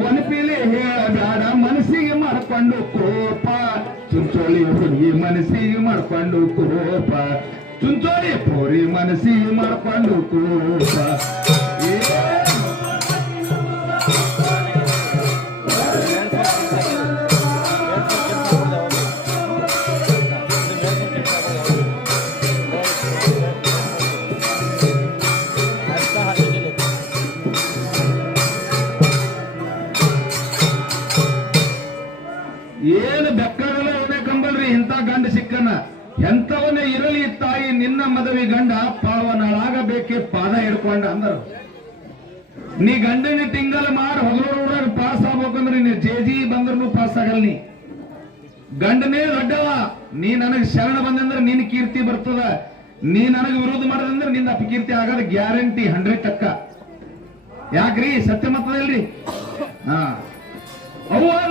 ಒನಪಿಲೆ ಹೇಳಬೇಡ ಮನಸ್ಸಿಗೆ ಮಾಡ್ಕೊಂಡು ಕೋಪ. ಚುಂಚೋಳಿ ಹುಡುಗಿ ಮನಸ್ಸಿಗೆ ಮಾಡ್ಕೊಂಡು ಕೋಪ. ಚುಂಚೋಳಿ ಪೋರಿ ಮನಸ್ಸಿಗೆ ಮಾಡ್ಕೊಂಡು ಕೋಪ. ನಿನ್ನ ಮದುವೆ ಗಂಡ ಪಾವನಳಾಗಬೇಕೆ ಪಾದ ಹಿಡ್ಕೊಂಡ ಅಂದರು. ನೀ ಗಂಡನ ತಿಂಗಲ್ ಮಾಡಿ ಹೊಗಳೂರಾಗ ಪಾಸ್ ಆಗ್ಬೇಕಂದ್ರೆ ನೀ ಜೆ ಜಿ ಬಂದ್ರು ಪಾಸ್ ಆಗಲ್ ನೀ ಗಂಡನೇ ದೊಡ್ಡವ, ನೀ ನನಗೆ ಶರಣ ಬಂದಂದ್ರೆ ನಿನ್ ಕೀರ್ತಿ ಬರ್ತದ. ನೀ ನನಗೆ ವಿರೋಧ ಮಾಡದಂದ್ರೆ ನಿನ್ನ ಅಪಕೀರ್ತಿ ಆಗೋದು ಗ್ಯಾರಂಟಿ ಹಂಡ್ರೆಡ್ ಟಕ್ಕ. ಯಾಕ್ರಿ? ಸತ್ಯ ಮತದಲ್ರಿ ಹಾ. ಅವ್ವಲಕ್ಕಿದ್ರ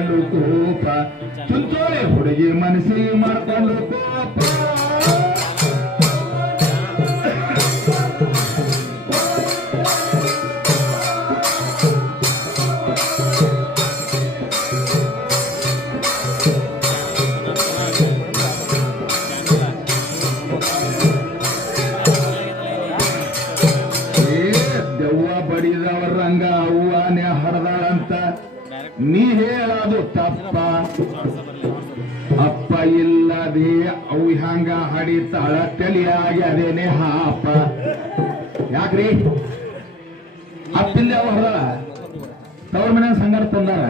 ಮಾಡ್ಕೊಂಡು ಕೋಪ. ಚುಂಚೋಳಿ ಹುಡುಗಿ ಮನಸ್ಸಿಗೆ ಮಾಡ್ಕೊಂಡು ಕೋಪ. ಹಂಗ ತಳ ತಲಿಯಾಗ್ಯದೇನೆ ಹಾಪ. ಯಾಕ್ರಿ? ಅಪ್ಪಿಲ್ಲ ಅವ ಹೊರದಾಳ ತವ್ರ ಮನೆ ಸಂಗಾರ ತಂದಾರ.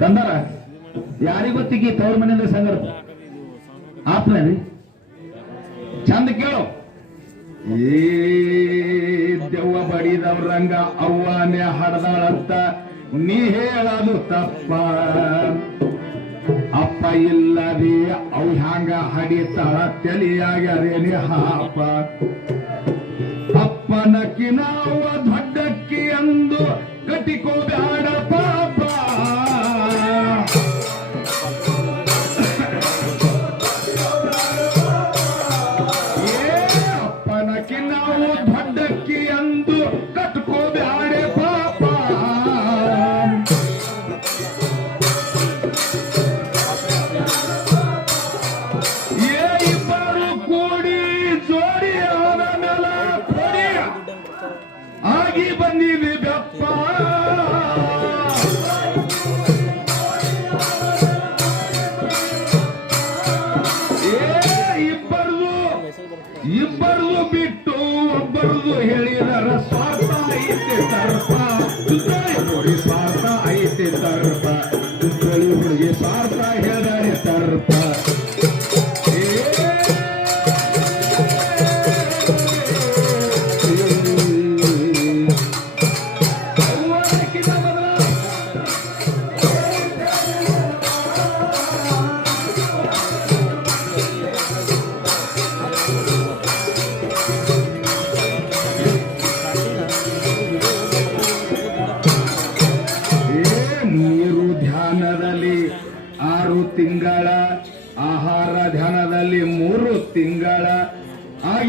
ತಂದಾರ? ಯಾರಿಗ್ ಗೊತ್ತಿಗೆ ತವ್ರ ಮನೆಯಿಂದ ಸಂಗಾರ ಆಪ್ನಲ್ಲಿ ಚಂದ ಕೇಳು. ಏ ದೆವ್ವ ಬಡಿದವ್ರಂಗ ಅವ್ವನೇ ಹಡದಾಳಂತ. ನೀ ಹೇಳದು ತಪ್ಪ. ಅಪ್ಪ ಇಲ್ಲದೆ ಹ್ಯಾಂಗ ಹಡಿತಾಳ ತಲಿಯಾಗ ಅದೇನೆ ಹಾಪ. ಅಪ್ಪನ ಕಿನಾವ ದೊಡ್ಡಕ್ಕಿ ಅಂದು ಕಟಿಕೋ ಬ್ಯಾಡ ಪಾಪ. ಏ, ಅಪ್ಪನ ಕಿನಾವು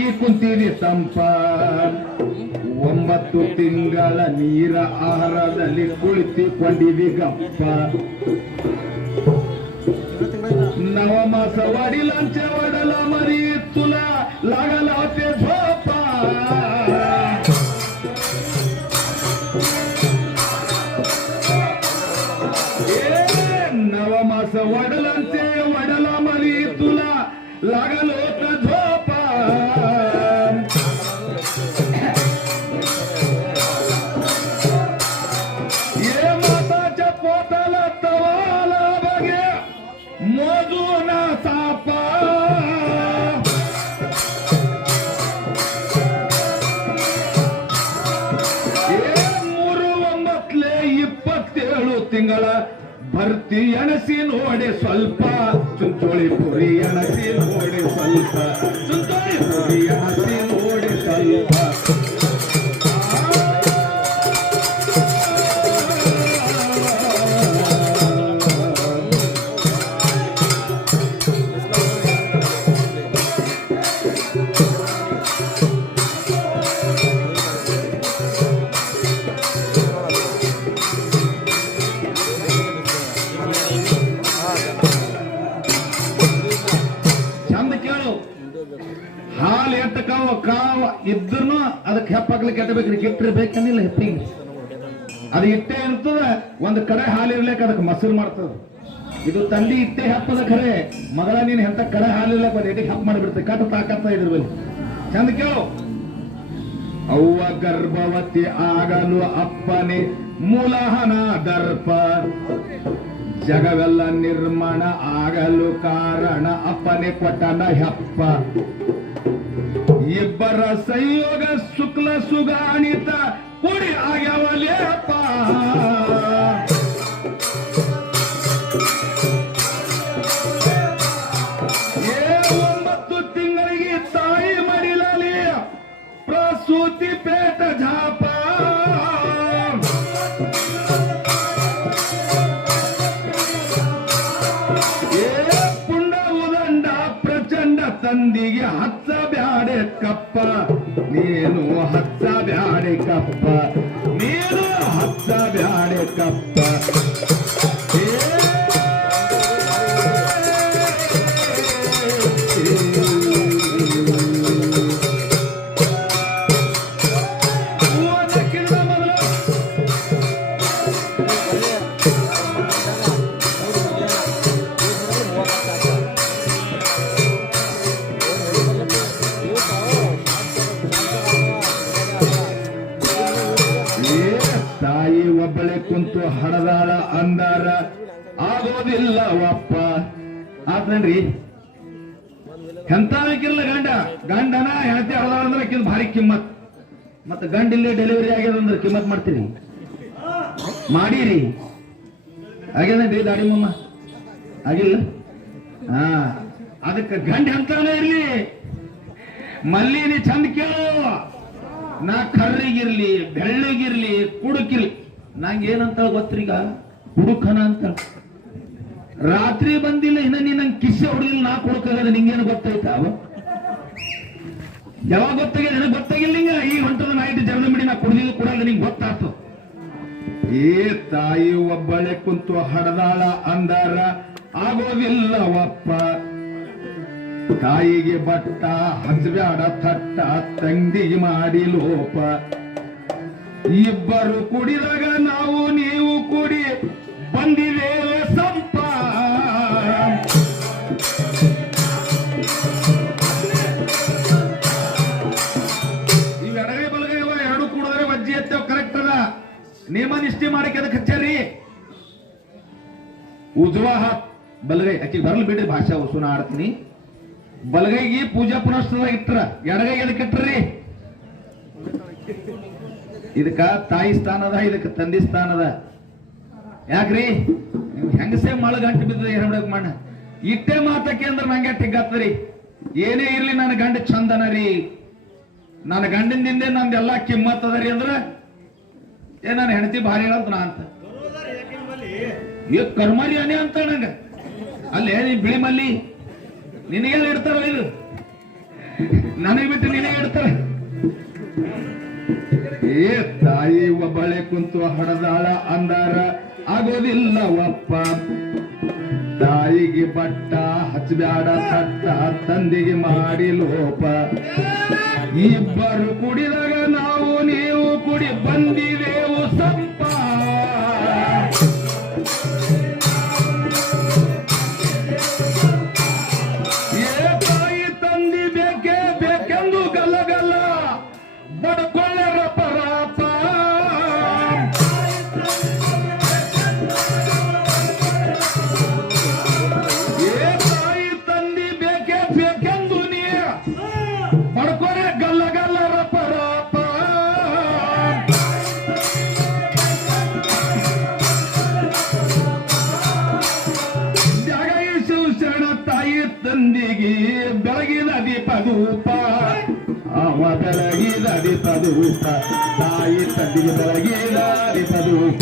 ಬಾಯಿ ಕುಂತೀರಿ ತಂಪ ಒಂಬತ್ತು ತಿಂಗಳ ನೀರ ಆಹಾರದಲ್ಲಿ ಕುಳಿತುಕೊಂಡಿವಿ ಗಪ್ಪ ನವಮಾಸ ಲಂಚ ಮಾಡಲ ಮರಿ ತುಲ ಲಾಗಲಾತೆ ಧೋಪ ನವಮಾಸ ವಡಲಂತೆ ವಡಲ ಮರಿ ತುಲ ಲಾಗಲೋತ ತಿಂಗಳ ಭರ್ತಿ ಎಣಸಿ ನೋಡಿ ಸ್ವಲ್ಪ ಚುಂಚೋಳಿ ಪುರಿ ಎಣಸಿ ನೋಡಿ ಸ್ವಲ್ಪ ಚುಂಚೋಳಿ ಪುರಿ ಎಣಸಿ ನೋಡಿ ಸ್ವಲ್ಪ ಇದ್ರೂ ಅದಕ್ಕೆ ಹೆಪ್ಪಾಗ್ಲಿಕ್ಕೆ ಕೆಟ್ಟಬೇಕ್ರಿ ಕೆಟ್ಟಿರ್ಬೇಕನ್ನಿಲ್ಲ ಹೆಪ್ಪಿಗೆ. ಅದು ಇಟ್ಟೆ ಇರ್ತದ, ಒಂದು ಕಡೆ ಹಾಲಿರ್ಲಿಕ್ಕೆ ಅದಕ್ಕೆ ಮೊಸರು ಮಾಡ್ತದ. ಇದು ತಲ್ಲಿ ಇಟ್ಟೆ ಹೆಪ್ಪದ ಖರೆ ಮಗಳ, ನೀನ್ ಎಂತ ಕಡೆ ಹಾಲಿರ್ಲಿಕ್ಕೆ ಒಂದು ಎಟ್ಟಿಗೆ ಹೆಪ್ಪ ಮಾಡಿಬಿಡ್ತದೆ ಕಟ್ಟ ತಾಕತ್ತ ಇದ್ರ ಚಂದ ಕೇಳು. ಅವ್ವ ಗರ್ಭವತಿ ಆಗಲು ಅಪ್ಪನೆ ಮೂಲಹನ ದರ್ಪ. ಜಗವೆಲ್ಲ ನಿರ್ಮಾಣ ಆಗಲು ಕಾರಣ ಅಪ್ಪನೆ ಕೊಟ್ಟನ ಹೆಪ್ಪ. ಇಬ್ಬರ ಸಂಯೋಗ ಶುಕ್ಲ ಸುಗಾಣಿತ ಕುಡಿ ಆಗ್ಯಾವಲೇಪ್ಪ ಏ ಪುಂಡ ಉದಂಡ ಪ್ರಚಂಡ ತಂದಿಗೆ ಹಚ್ಚ ಬ್ಯಾಡೆ ಕಪ್ಪ. ನೀನು ಹಚ್ಚ ಬ್ಯಾಡೆ ಕಪ್ಪ. ತಾಯಿ ಒಬ್ಬಳೆ ಕುಂತು ಹಡದಾಳ ಅಂದಾರ. ಆಗೋದಿಲ್ಲ ಅಪ್ಪ ಆತನ್ರಿ ಎಂತಾಕಿಲ್ಲ ಗಂಡ. ಗಂಡನ ಹೆಂಡತಿ ಹಡದಾಳ ಅಂದ್ರೆ ಕಿಂತ ಭಾರಿ ಕಿಮ್ಮತ್. ಮತ್ತೆ ಗಂಡ ಇಲ್ಲೇ ಡೆಲಿವರಿ ಆಗ್ಯದ ಅಂದ್ರೆ ಕಿಮ್ಮತ್ ಮಾಡ್ತೀರಿ? ಮಾಡಿರಿ. ಆಗ್ಯದೇನ್ರಿ ದಾಡಿ ಮಮ್ಮ ಆಗಿಲ್ಲ? ಹಾ. ಅದಕ್ಕೆ ಗಂಡ ಎಂತಾನೆ ಇರ್ಲಿ? ಮಲ್ಲಿನಿ ಚಂದ ಕೇಳು. ನಾ ಕರ್ರಿಗಿರ್ಲಿ, ಬೆಳ್ಳಗಿರ್ಲಿ, ಕುಡುಕಿರ್ಲಿ. ನಂಗೆ ಏನಂತ ಈಗ ಕುಡುಕನ ಅಂತ. ರಾತ್ರಿ ಬಂದಿಲ್ಲ, ಇನ್ನ ನೀ ನಂಗೆ ಕಿಸೆ ಹೊಡಿಲ್ಲ ನಾ ಕುಡುಕಾಗದ ನಿಂಗೇನು ಗೊತ್ತಾಯ್ತ? ಅವ? ಯಾವಾಗ ಗೊತ್ತಾಗ ನನಗೆ ಗೊತ್ತಾಗಿಲ್ಲ ಈ ಹೊಂಟದ ನೈಟ್ ಜನ ಬಿಡಿ ನಾ ಕುಡ್ದಿದ್ದು ಕೂಡ ನಿಂಗೆ ಗೊತ್ತಾಯ್ತು. ಏ ತಾಯಿ ಒಬ್ಬಳೆ ಕುಂತು ಹಡದಾಳ ಅಂದಾರ, ಆಗೋದಿಲ್ಲವಪ್ಪ. ತಾಯಿಗೆ ಬಟ್ಟ ಹಚ್ಚಬ್ಯಾಡ ತಟ್ಟ ತಂಗಿ ಮಾಡಿ ಲೋಪ. ಇಬ್ಬರು ಕುಡಿದಾಗ ನಾವು ನೀವು ಕುಡಿ ಬಂದಿದ್ದೇವೆ ಸಂಪ. ಇವ್ ಎಡಗೈ ಬಲಗೈ ಅವ, ಎರಡು ಕುಡಿದ್ರೆ ವಜ್ಜಿ ಎತ್ತೇವ್ ಕರೆಕ್ಟ್ ಅದ. ನಿಯಮ ನಿಷ್ಠೆ ಮಾಡಕ್ಕೆ ಅದಕ್ಕೆ ಹಚ್ಚರಿ ಉಜ್ವ ಬಲಗೈ ಆಕಿ ಬರ್ಲಿ ಬಿಡ್ರಿ, ಭಾಷಾ ಉಸುನ ಆಡ್ತೀನಿ ಬಲಗೈಗೆ ಪೂಜಾ ಪುನಸ್ತದಾಗ ಇಟ್ರ ಎಡಗೈ ಎದಕ್ಕೆ ಇಟ್ರಿ ಇದಕ್ಕ ತಾಯಿ ಸ್ಥಾನದ ಇದಕ್ಕ ತಂದೆ ಸ್ಥಾನದ. ಯಾಕ್ರಿ? ನೀವು ಹೆಂಗಸೇ ಮಳ ಗಂಟು ಬಿದ್ದದ ಎರಡು ಮಣ್ಣ? ಇಟ್ಟೆ ಮಾತಕ್ಕೆ ಅಂದ್ರೆ ನಂಗೆ ಟಿಗ್ಗತ್ತರಿ ಏನೇ ಇರ್ಲಿ ನನ್ನ ಗಂಡ ಚಂದನ ರೀ. ನನ್ನ ಗಂಡನಿಂದೆ ನಂದೆಲ್ಲ ಕಿಮ್ಮತ್ ಅದ ರೀ ಅಂದ್ರ ಏ ನನ್ನ ಹೆಂಡತಿ ಭಾರಿ ಹೇಳದ್ ನಾ ಅಂತ. ಏ ಕರ್ಮಲಿ ಅನೇ ಅಂತ ನಂಗ. ಅಲ್ಲೇ ನೀ ಬಿಳಿ ಮಲ್ಲಿ. ನಿನಗೆ ಇಡ್ತಾರ ಇದು ನನಗೆ ಬಿಟ್ಟು ನಿನಗೆ ಇಡ್ತಾರ ಏ ತಾಯಿ ಒಬ್ಬಳೆ ಕುಂತು ಹಡದಾಳ ಅಂದಾರ ಆಗೋದಿಲ್ಲವಪ್ಪ ತಾಯಿಗೆ ಬಟ್ಟ ಹಚ್ಚಬ್ಯಾಡ ಸಟ್ಟ ತಂದೆಗೆ ಮಾಡಿ ಲೋಪ. ಇಬ್ಬರು ಕುಡಿದಾಗ ನಾವು, ನೀವು ಕುಡಿ ಬಂದಿದೆವು ಸಂಪ ಬಡ್ಕೊರೆ ಗಲ್ಲ ಗಲ್ಲರ ಪರಾಪ ಜಗೈಸು ಶರಣ ತಾಯಿ ತಂದಿಗೆ ಬೆಳಗಿದ ದೀಪದೂಪ ಅವ ಬೆಳಗಿದ ದೀಪದೂಪ ತಾಯಿ ತಂದಿಗೆ ಬೆಳಗಿದ ದೀಪದೂಪ